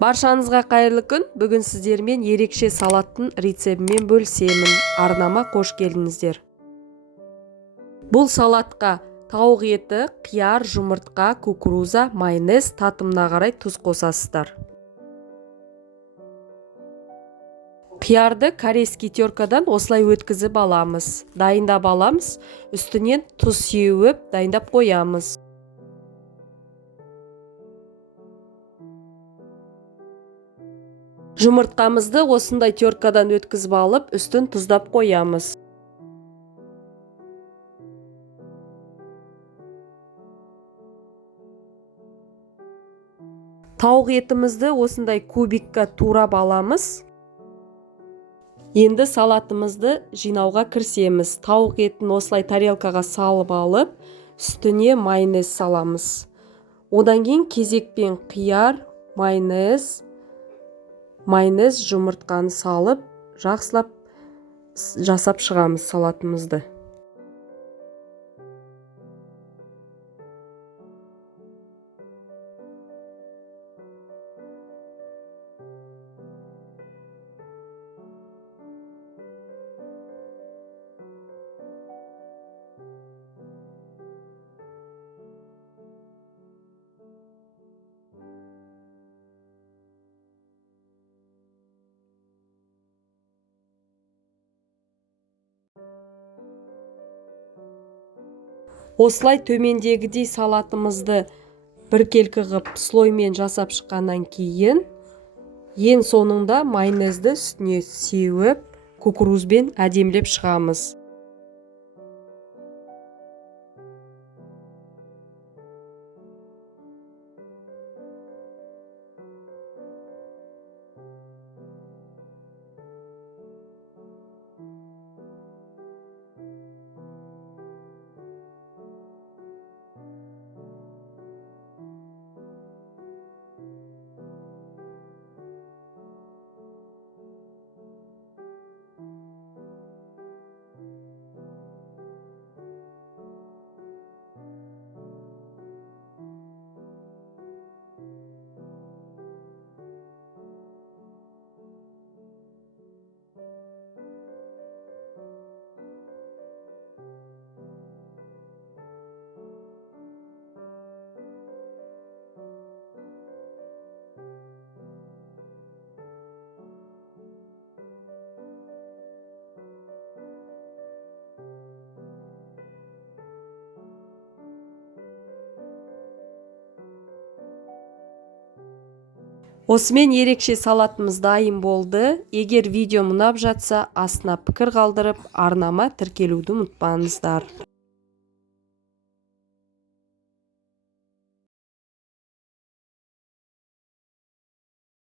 Баршаңызға қайырлы күн. Бүгін сіздермен ерекше салаттың рецебімен бөлісемін. Арнама қош келдіңіздер. Бұл салатқа тауық еті, қияр, жұмыртқа, кукуруза, майонез, татымына қарай тұз қосасыздар. Қиярды корейский теркадан осылай өткізіп аламыз. Дайындап аламыз. Үстінен тұз сеуіп, дайындап қоямыз. Жұмыртқамызды осындай теркадан өткізіп алып, үстін тұздап қоямыз. Тауық етімізді осындай кубикка турап аламыз. Енді салатымызды жинауға кірісеміз. Тауық етін осылай тарелкаға салып алып, үстіне майонез саламыз. Одан кейін кезекпен қияр, майонез, жұмыртқаны салып, жақсылап жасап шығамыз салатымызды. Осылай төмендегідей салатымызды біркелкі ғып слоймен жасап шыққаннан кейін, ең соңында майонезді үстіне сеуіп, кукурузбен әдемілеп шығамыз. Осымен ерекше салатымыз дайын болды. Егер видео ұнап жатса, астына пікір қалдырып, арнама тіркелуді ұмытпаңыздар.